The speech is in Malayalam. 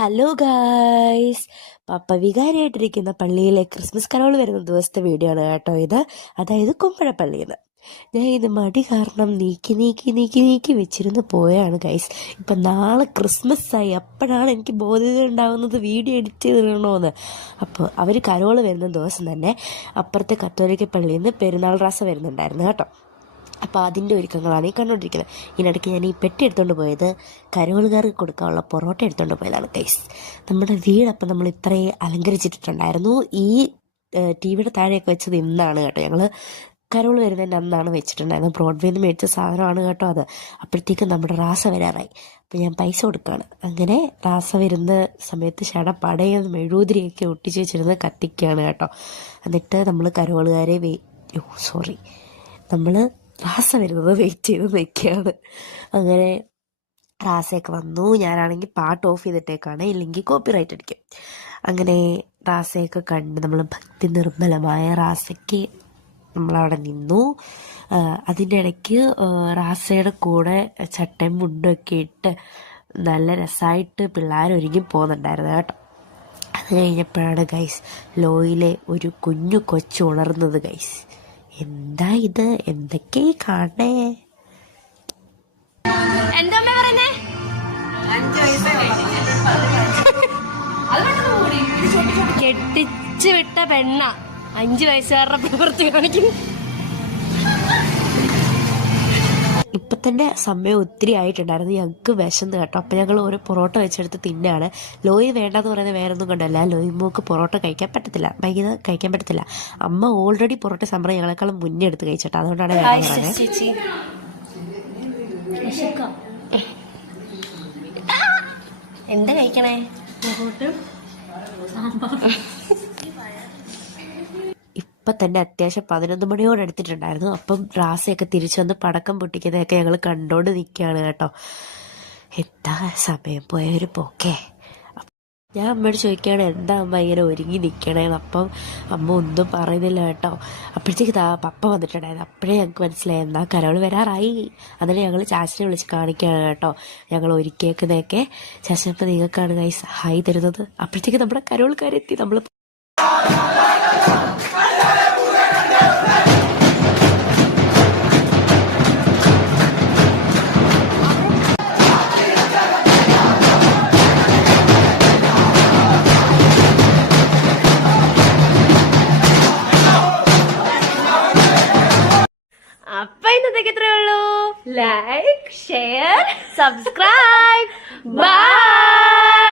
ഹലോ ഗായ്സ്, പപ്പ വികാരിയായിട്ടിരിക്കുന്ന പള്ളിയിലെ ക്രിസ്മസ് കരോൾ വരുന്ന ദിവസത്തെ വീഡിയോ ആണ് കേട്ടോ ഇത്. അതായത് കുമ്പഴപ്പള്ളിയിൽ നിന്ന് ഞാൻ ഇത് മടി കാരണം നീക്കി വെച്ചിരുന്ന് പോയാണ് ഗൈസ്. ഇപ്പം നാളെ ക്രിസ്മസ് ആയി, അപ്പോഴാണ് എനിക്ക് ബോധ്യത ഉണ്ടാകുന്നത് വീഡിയോ എഡിറ്റ് ചെയ്തിടണമെന്ന്. അപ്പോൾ അവർ കരോൾ വരുന്ന ദിവസം തന്നെ അപ്പുറത്തെ കത്തോലിക്ക പള്ളിയിൽ നിന്ന് പെരുന്നാൾ റാസ വരുന്നുണ്ടായിരുന്നു കേട്ടോ. അപ്പോൾ അതിൻ്റെ ഒരുക്കങ്ങളാണ് ഈ കണ്ടുകൊണ്ടിരിക്കുന്നത്. ഇതിനിടയ്ക്ക് ഞാൻ ഈ പെട്ടി എടുത്തുകൊണ്ട് പോയത് കരോളുകാർക്ക് കൊടുക്കാനുള്ള പൊറോട്ട എടുത്തുകൊണ്ട് പോയതാണ് ഗൈസ്. നമ്മുടെ വീടപ്പം നമ്മൾ ഇത്രയും അലങ്കരിച്ചിട്ടുണ്ടായിരുന്നു. ഈ ടി വിയുടെ താഴെയൊക്കെ വെച്ചത് ഇന്നാണ് കേട്ടോ. ഞങ്ങൾ കരോൾ വരുന്നതിൻ്റെ അന്നാണ് വെച്ചിട്ടുണ്ടായിരുന്നത്. ബ്രോഡ്വേയിൽ നിന്ന് മേടിച്ച സാധനമാണ് കേട്ടോ അത്. അപ്പോഴത്തേക്കും നമ്മുടെ റാസ വരാറായി. അപ്പോൾ ഞാൻ പൈസ കൊടുക്കുകയാണ്. അങ്ങനെ റാസ വരുന്ന സമയത്ത് പടയും മെഴുകുതിരിയൊക്കെ ഒട്ടിച്ച് വെച്ചിരുന്ന് കത്തിക്കുകയാണ് കേട്ടോ. എന്നിട്ട് നമ്മൾ കരോളുകാരെ നമ്മൾ റാസ വരുന്നത് വെയിറ്റ് ചെയ്ത് നിൽക്കുകയാണ്. അങ്ങനെ റാസയൊക്കെ വന്നു. ഞാനാണെങ്കിൽ പാട്ട് ഓഫ് ചെയ്തിട്ടേക്കാണ്, ഇല്ലെങ്കിൽ കോപ്പിറൈറ്റ് അടിക്കും. അങ്ങനെ റാസയൊക്കെ കണ്ട് നമ്മൾ ഭക്തി നിർമ്മലമായ റാസയ്ക്ക് നമ്മളവിടെ നിന്നു. അതിൻ്റെ ഇടയ്ക്ക് റാസയുടെ കൂടെ ചട്ടയും മുണ്ടൊക്കെ ഇട്ട് നല്ല രസമായിട്ട് പിള്ളേരൊരുങ്ങി പോകുന്നുണ്ടായിരുന്നു കേട്ടോ. അത് കഴിഞ്ഞപ്പോഴാണ് ഗൈസ് ലോയിലെ ഒരു കുഞ്ഞു കൊച്ചു ഉണർന്നത് ഗൈസ്. എന്താ ഇത്, എന്തൊക്കെ കാണേ? കെട്ടിച്ച് വിട്ട പെണ്ണ 5 വയസ്സുകാരുടെ പുറത്ത് കാണിക്കുന്നു. ഇപ്പം തന്നെ സമയം ഒത്തിരി ആയിട്ടുണ്ടായിരുന്നു. ഞങ്ങൾക്ക് വിശന്ന് കേട്ടോ. അപ്പം ഞങ്ങൾ ഓരോ പൊറോട്ട വെച്ചെടുത്ത് തിന്നാണ്. ലോയി വേണ്ടെന്ന് പറയുന്നത് വേറൊന്നും കണ്ടല്ല, ലോയിമോക്ക് പൊറോട്ട കഴിക്കാൻ പറ്റത്തില്ല, വൈകുന്നേരം കഴിക്കാൻ പറ്റത്തില്ല. അമ്മ ഓൾറെഡി പൊറോട്ട സംഭവം ഞങ്ങളെക്കാളും മുന്നേ എടുത്ത് കഴിച്ചിട്ട്, അതുകൊണ്ടാണ് എന്താ കഴിക്കണേ? ഇപ്പം തന്നെ അത്യാവശ്യം 11 മണിയോട് എടുത്തിട്ടുണ്ടായിരുന്നു. അപ്പം റാസയൊക്കെ തിരിച്ചു വന്ന് പടക്കം പൊട്ടിക്കുന്നതൊക്കെ ഞങ്ങൾ കണ്ടോണ്ട് നിൽക്കുകയാണ് കേട്ടോ. എന്താ സമയം പോയൊരു പോക്കേ. ഞാൻ അമ്മയോട് ചോദിക്കുകയാണ്, എന്താ അമ്മ ഇങ്ങനെ ഒരുങ്ങി നിൽക്കണേന്ന്. അപ്പം അമ്മ ഒന്നും പറയുന്നില്ല കേട്ടോ. അപ്പോഴത്തേക്ക് പപ്പ വന്നിട്ടുണ്ടായിരുന്നു. അപ്പോഴേ ഞങ്ങൾക്ക് മനസ്സിലായി എന്താ കരോൾ വരാറായി. അതിന് ഞങ്ങൾ ചാച്ചനെ വിളിച്ച് കാണിക്കുകയാണ് കേട്ടോ ഞങ്ങൾ ഒരുക്കിയേക്കുന്നതൊക്കെ. ചാച്ചനപ്പം നിങ്ങൾക്കാണ് ഗൈസ് ഹായ് തരുന്നത്. അപ്പോഴത്തേക്ക് നമ്മുടെ കരോൾക്കാരെത്തി. നമ്മൾ അപ്പൊ ഇന്നത്തേക്ക് ഇത്രേ ഉള്ളൂ. Like, share, subscribe. ബൈ.